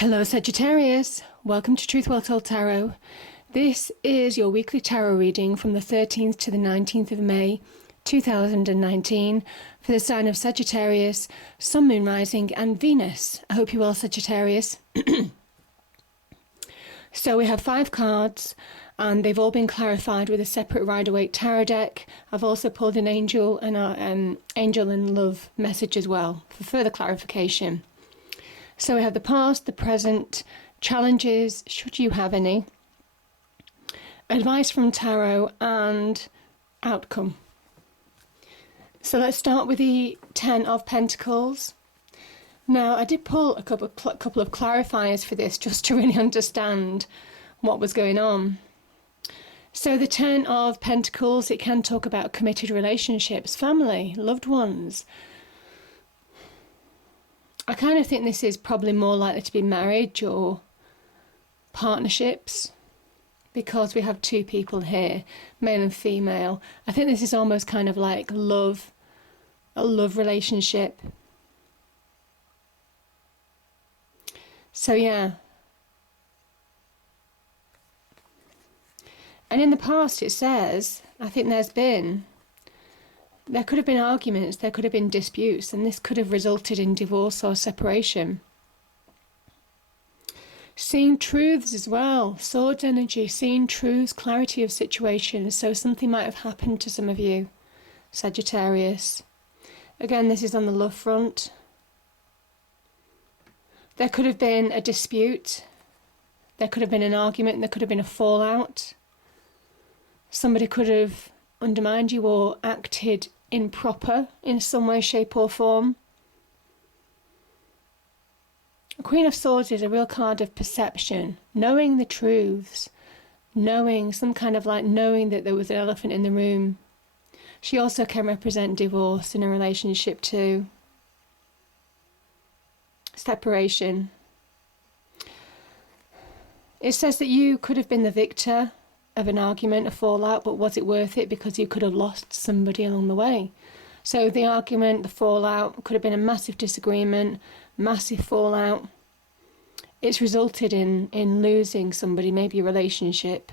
Hello Sagittarius, welcome to Truth Well Told Tarot. This is your weekly tarot reading from the 13th to the 19th of May 2019 for the sign of Sagittarius, Sun, Moon, Rising and Venus. I hope you're well, Sagittarius. So we have 5 cards and they've all been clarified with a separate Rider-Waite tarot deck. I've also pulled an angel and angel and love message as well for further clarification. So we have the past, the present, challenges, should you have any, advice from tarot, and outcome. So let's start with the 10 of Pentacles. Now, I did pull a couple of clarifiers for this just to really understand what was going on. So the 10 of Pentacles, it can talk about committed relationships, family, loved ones. I kind of think this is probably more likely to be marriage or partnerships because we have 2 people here, male and female. I think this is almost kind of like love, a love relationship. So yeah. And in the past it says, I think there could have been arguments, there could have been disputes, and this could have resulted in divorce or separation. Seeing truths as well, swords energy, seeing truths, clarity of situations. So something might have happened to some of you, Sagittarius. Again, this is on the love front. There could have been a dispute, there could have been an argument, there could have been a fallout. Somebody could have undermined you or acted improper in some way, shape or form. Queen of Swords is a real card of perception, knowing the truths, knowing some kind of like knowing that there was an elephant in the room. She also can represent divorce in a relationship too. Separation. It says that you could have been the victor of an argument, a fallout, but was it worth it because you could have lost somebody along the way? So the argument, the fallout, could have been a massive disagreement, massive fallout. It's resulted in losing somebody, maybe a relationship.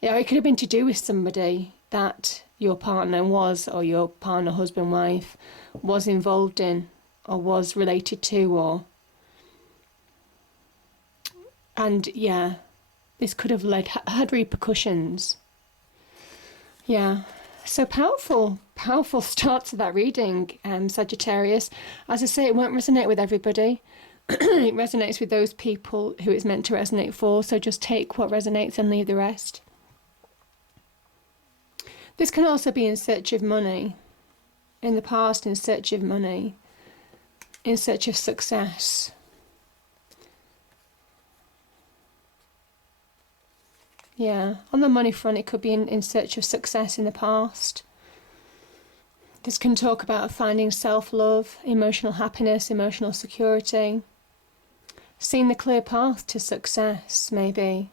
Yeah, it could have been to do with somebody that your partner was, or your partner, husband, wife, was involved in, or was related to, and yeah, this could have had repercussions. Yeah, so powerful start to that reading, Sagittarius. As I say, it won't resonate with everybody. It resonates with those people who it's meant to resonate for, so just take what resonates and leave the rest. This can also be in search of money. In the past, in search of money. In search of success. Yeah, on the money front, it could be in search of success in the past. This can talk about finding self-love, emotional happiness, emotional security. Seeing the clear path to success, maybe,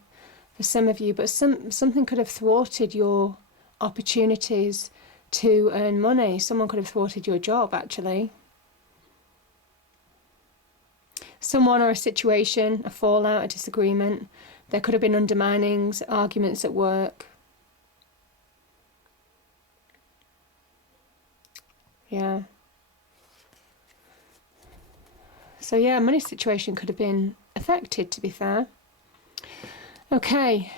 for some of you. But something could have thwarted your opportunities to earn money. Someone could have thwarted your job, actually. Someone or a situation, a fallout, a disagreement. There could have been underminings, arguments at work. Yeah. So yeah, money situation could have been affected, to be fair. Okay.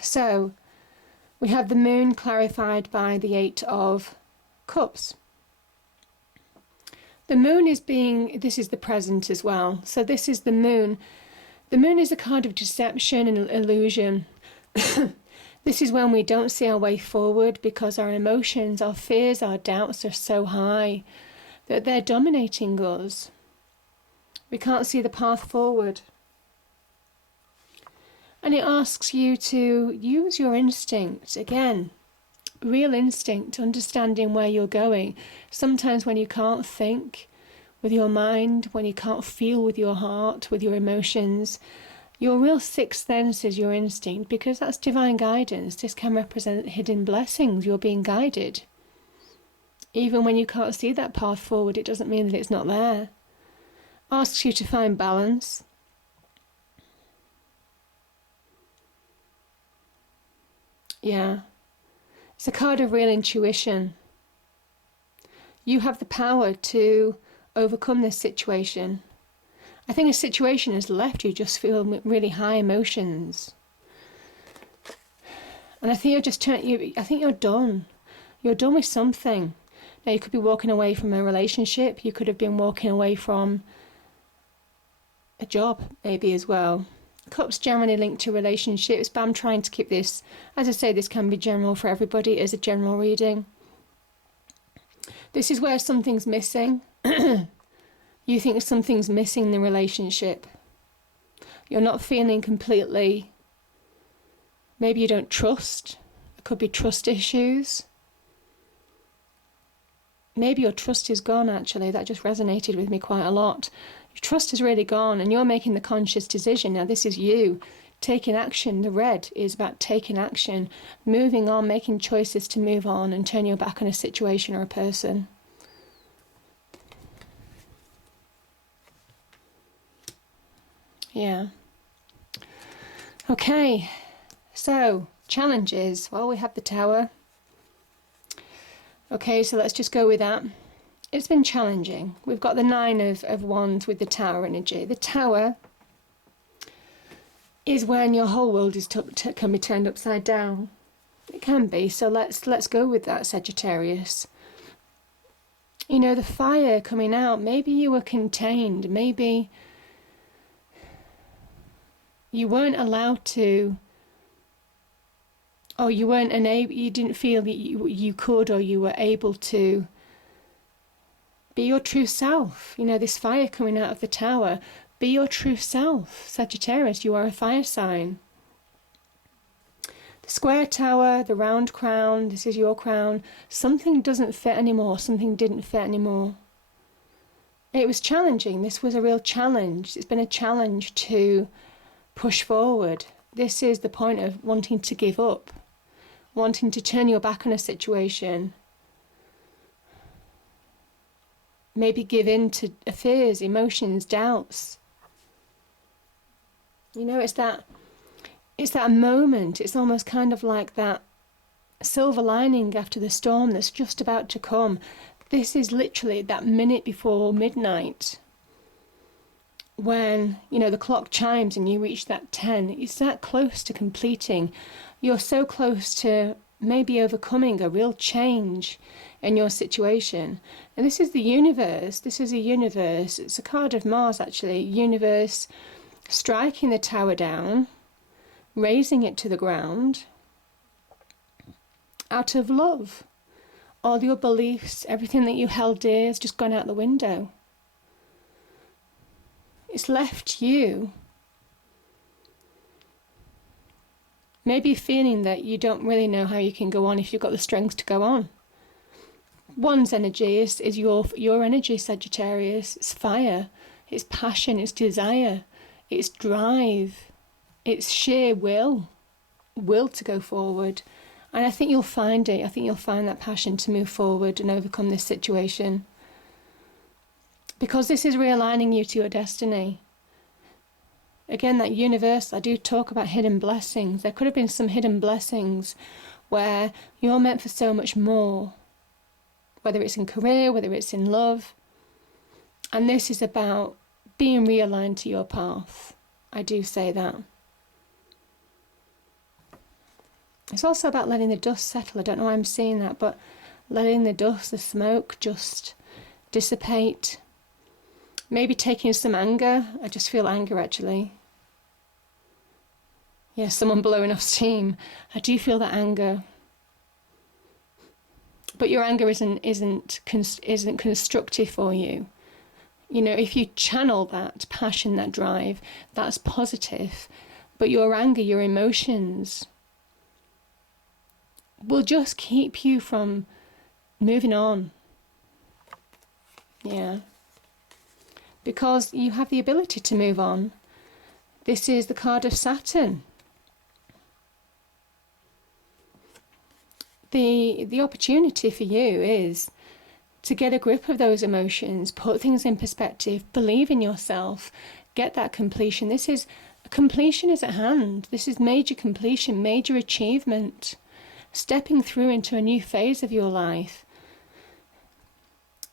So we have the moon clarified by the 8 of Cups. The moon this is the present as well. So this is the moon. The moon is a card of deception and illusion. This is when we don't see our way forward because our emotions, our fears, our doubts are so high that they're dominating us. We can't see the path forward. And it asks you to use your instinct again. Real instinct, understanding where you're going. Sometimes when you can't think with your mind, when you can't feel with your heart, with your emotions, your real sixth sense is your instinct, because that's divine guidance. This can represent hidden blessings. You're being guided. Even when you can't see that path forward, it doesn't mean that it's not there. Asks you to find balance. Yeah. It's a card of real intuition. You have the power to overcome this situation. I think a situation has left you just feel really high emotions. And I think I think you're done. You're done with something. Now, you could be walking away from a relationship. You could have been walking away from a job, maybe, as well. Cups generally linked to relationships, but I'm trying to keep this, as I say, this can be general for everybody as a general reading. This is where something's missing. You think something's missing in the relationship. You're not feeling completely, maybe you don't trust. It could be trust issues. Maybe your trust is gone, actually. That just resonated with me quite a lot. Your trust is really gone and you're making the conscious decision. Now, this is you taking action. The red is about taking action, moving on, making choices to move on and turn your back on a situation or a person. Yeah. Okay, so challenges. Well, we have the Tower. Okay, so let's just go with that. It's been challenging. We've got the Nine of Wands with the Tower energy. The Tower is when your whole world is can be turned upside down. It can be, so let's go with that, Sagittarius. You know, the fire coming out, maybe you were contained, maybe you weren't allowed to, or you weren't unable, you didn't feel that you could or you were able to be your true self. You know, this fire coming out of the Tower, be your true self. Sagittarius, you are a fire sign. The square tower, the round crown, this is your crown. Something doesn't fit anymore, something didn't fit anymore. It was challenging, this was a real challenge. It's been a challenge to push forward. This is the point of wanting to give up, wanting to turn your back on a situation, maybe give in to fears, emotions, doubts. You know, it's that moment. It's almost kind of like that silver lining after the storm that's just about to come. This is literally that minute before midnight when, you know, the clock chimes and you reach that 10. It's that close to completing. You're so close to maybe overcoming a real change in your situation. And this is the universe. This is a universe. It's a card of Mars, actually. Universe striking the Tower down, raising it to the ground out of love. All your beliefs, everything that you held dear has just gone out the window. It's left you maybe feeling that you don't really know how you can go on if you've got the strength to go on. One's energy is your energy, Sagittarius. It's fire, it's passion, it's desire, it's drive, it's sheer will to go forward. And I think you'll find it. I think you'll find that passion to move forward and overcome this situation. Because this is realigning you to your destiny. Again, that universe, I do talk about hidden blessings. There could have been some hidden blessings where you're meant for so much more. Whether it's in career, whether it's in love. And this is about being realigned to your path. I do say that. It's also about letting the dust settle. I don't know why I'm seeing that, but letting the dust, the smoke, just dissipate. Maybe taking some anger. I just feel anger, actually. Yeah, someone blowing off steam. I do feel that anger. But your anger isn't constructive for you. You know, if you channel that passion, that drive, that's positive. But your anger, your emotions will just keep you from moving on. Yeah. Because you have the ability to move on. This is the card of Saturn. The opportunity for you is to get a grip of those emotions, put things in perspective, believe in yourself, get that completion. Completion is at hand. This is major completion, major achievement, stepping through into a new phase of your life,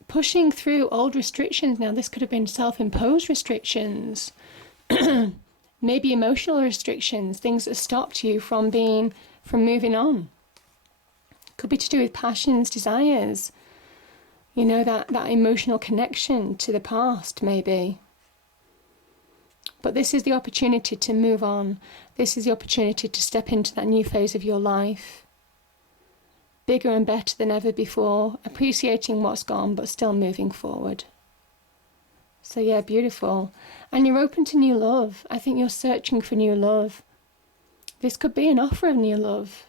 pushing through old restrictions. Now, this could have been self-imposed restrictions, maybe emotional restrictions, things that stopped you from moving on. Could be to do with passions, desires, that emotional connection to the past, maybe. But this is the opportunity to move on. This is the opportunity to step into that new phase of your life. Bigger and better than ever before, appreciating what's gone, but still moving forward. So yeah, beautiful. And you're open to new love. I think you're searching for new love. This could be an offer of new love.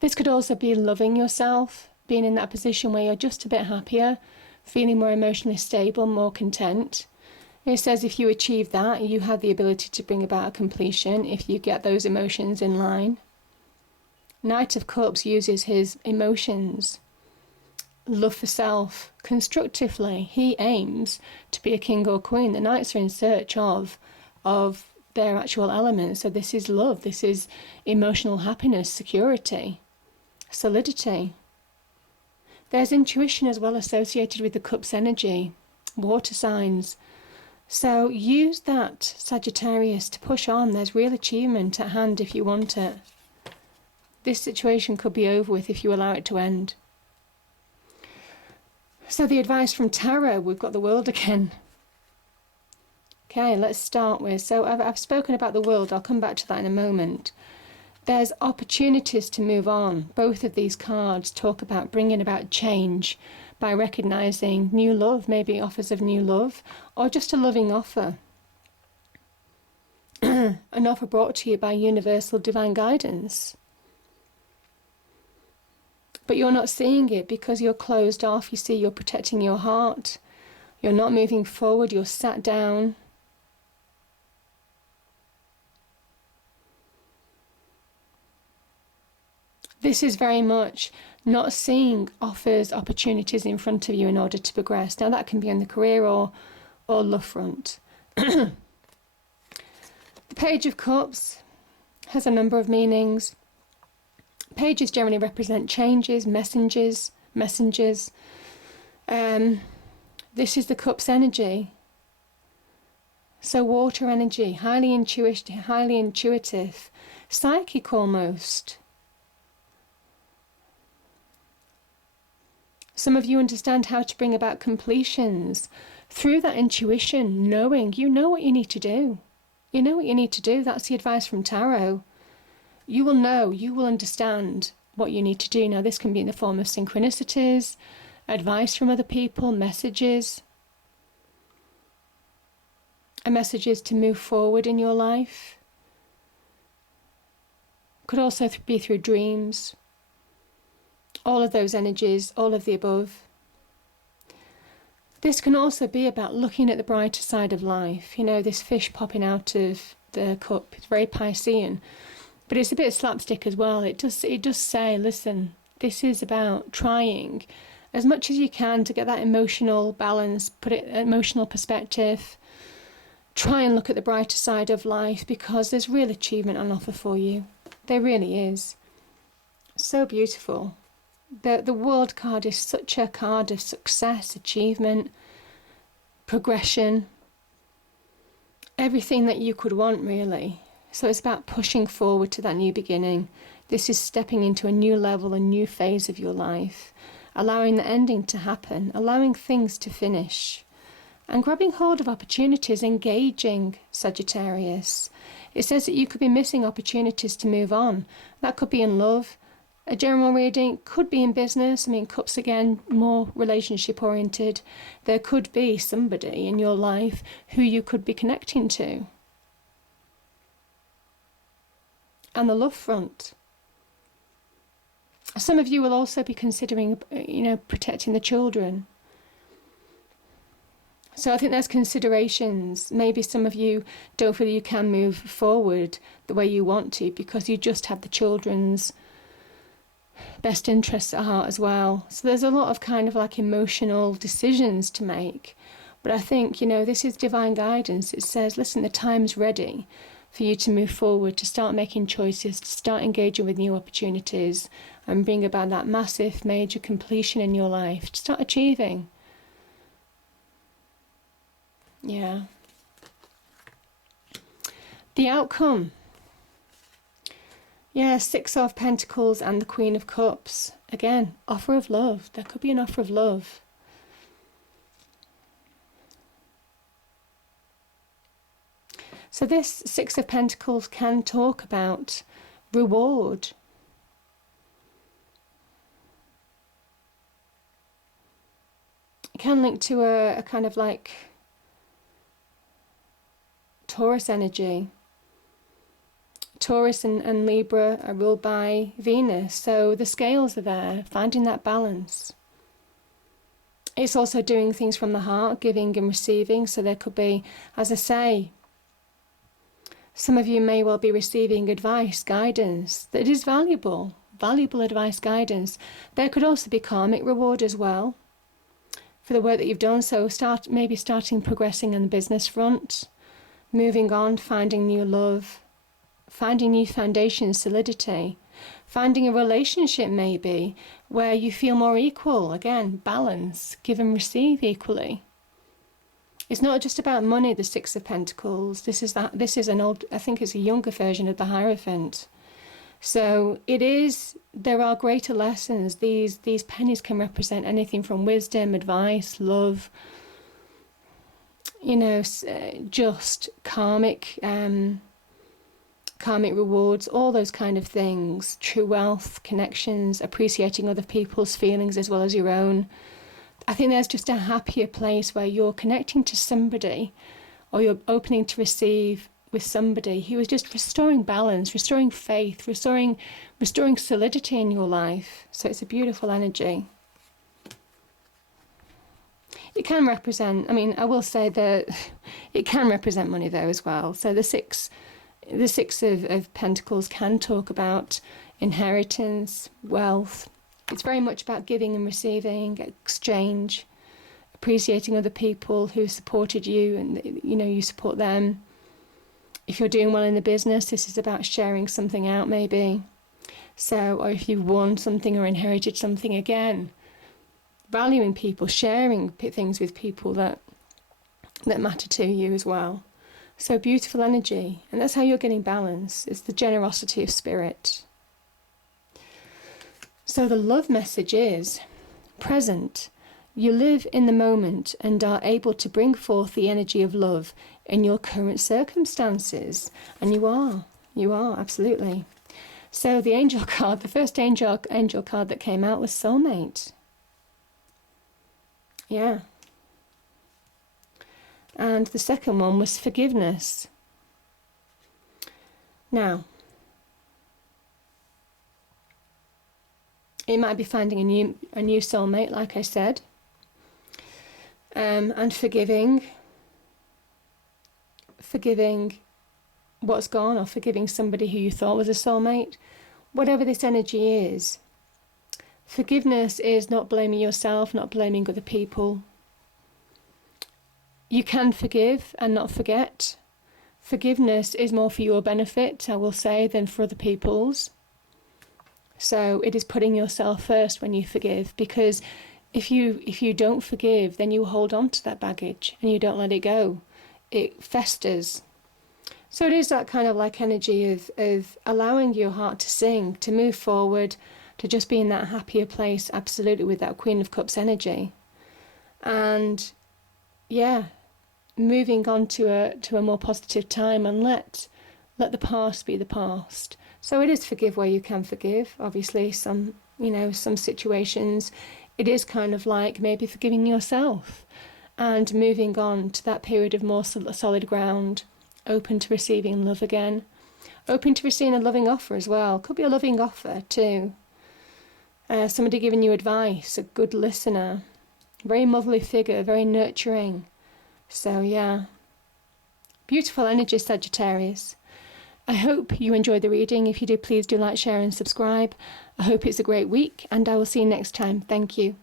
This could also be loving yourself, being in that position where you're just a bit happier, feeling more emotionally stable, more content. It says if you achieve that, you have the ability to bring about a completion if you get those emotions in line. Knight of Cups uses his emotions, love for self, constructively. He aims to be a king or queen. The Knights are in search of their actual elements. So this is love. This is emotional happiness, security, solidity. There's intuition as well associated with the Cups energy, water signs. So use that, Sagittarius, to push on. There's real achievement at hand if you want it. This situation could be over with if you allow it to end. So the advice from Tarot, we've got the World again. Okay, let's start with, so I've spoken about the World. I'll come back to that in a moment. There's opportunities to move on. Both of these cards talk about bringing about change by recognising new love, maybe offers of new love, or just a loving offer. An offer brought to you by universal divine guidance. But you're not seeing it because you're closed off. You see, you're protecting your heart. You're not moving forward. You're sat down. This is very much not seeing offers, opportunities in front of you in order to progress. Now that can be in the career or love front. The Page of Cups has a number of meanings. Pages generally represent changes, messengers. This is the Cups energy. So water energy, highly intuitive, psychic almost. Some of you understand how to bring about completions through that intuition, knowing you know what you need to do. You know what you need to do. That's the advice from Tarot. You will know, you will understand what you need to do. Now, this can be in the form of synchronicities, advice from other people, messages. A message is to move forward in your life. Could also be through dreams. All of those energies, all of the above. This can also be about looking at the brighter side of life. You know, this fish popping out of the cup. It's very Piscean. But it's a bit slapstick as well. It does say, listen, this is about trying as much as you can to get that emotional balance, put it in emotional perspective. Try and look at the brighter side of life because there's real achievement on offer for you. There really is. So beautiful. The World card is such a card of success, achievement, progression, everything that you could want, really. So it's about pushing forward to that new beginning. This is stepping into a new level, a new phase of your life, allowing the ending to happen, allowing things to finish, and grabbing hold of opportunities, engaging, Sagittarius. It says that you could be missing opportunities to move on. That could be in love. A general reading could be in business. I mean, Cups again, more relationship oriented. There could be somebody in your life who you could be connecting to. And the love front. Some of you will also be considering, protecting the children. So I think there's considerations. Maybe some of you don't feel you can move forward the way you want to because you just have the children's best interests at heart as well. So there's a lot of kind of like emotional decisions to make. But I think, this is divine guidance. It says, listen, the time's ready for you to move forward, to start making choices, to start engaging with new opportunities and bring about that massive, major completion in your life, to start achieving. Yeah. The outcome. Yeah, Six of Pentacles and the Queen of Cups. Again, offer of love. There could be an offer of love. So this Six of Pentacles can talk about reward. It can link to a kind of like Taurus energy. Taurus and Libra are ruled by Venus, so the scales are there, finding that balance. It's also doing things from the heart, giving and receiving, so there could be, as I say, some of you may well be receiving advice, guidance that is valuable advice, guidance. There could also be karmic reward as well for the work that you've done, so maybe starting progressing on the business front, moving on, finding new love, finding new foundations, solidity, finding a relationship maybe where you feel more equal, again, balance, give and receive equally. It's not just about money, the Six of Pentacles. This is an old, I think it's a younger version of the Hierophant. So there are greater lessons. These pennies can represent anything from wisdom, advice, love, just karmic rewards, all those kind of things, true wealth, connections, appreciating other people's feelings as well as your own. I think there's just a happier place where you're connecting to somebody or you're opening to receive with somebody who is just restoring balance, restoring faith, restoring solidity in your life. So it's a beautiful energy. It can represent, I will say that it can represent money though as well. So the six of Pentacles can talk about inheritance, wealth. It's very much about giving and receiving, exchange, appreciating other people who supported you and, you support them. If you're doing well in the business, this is about sharing something out maybe. So, or if you've won something or inherited something, again, valuing people, sharing things with people that matter to you as well. So beautiful energy. And that's how you're getting balance. It's the generosity of spirit. So the love message is present. You live in the moment and are able to bring forth the energy of love in your current circumstances. And you are, absolutely. So the angel card, the first angel card that came out was soulmate. Yeah. And the second one was forgiveness. Now, it might be finding a new soulmate, like I said, and forgiving what's gone, or forgiving somebody who you thought was a soulmate. Whatever this energy is, forgiveness is not blaming yourself, not blaming other people. You can forgive and not forget. Forgiveness is more for your benefit, I will say, than for other people's. So it is putting yourself first when you forgive, because if you don't forgive, then you hold on to that baggage and you don't let it go. It festers. So it is that kind of like energy of allowing your heart to sing, to move forward, to just be in that happier place, absolutely, with that Queen of Cups energy. And yeah, moving on to a more positive time, and let the past be the past. So it is forgive where you can forgive. Obviously, some situations, it is kind of like maybe forgiving yourself and moving on to that period of more solid ground, open to receiving love again, open to receiving a loving offer as well. Could be a loving offer too. Somebody giving you advice, a good listener, very motherly figure, very nurturing. So yeah, beautiful energy, Sagittarius. I hope you enjoyed the reading. If you did, please do like, share and subscribe. I hope it's a great week, and I will see you next time. Thank you.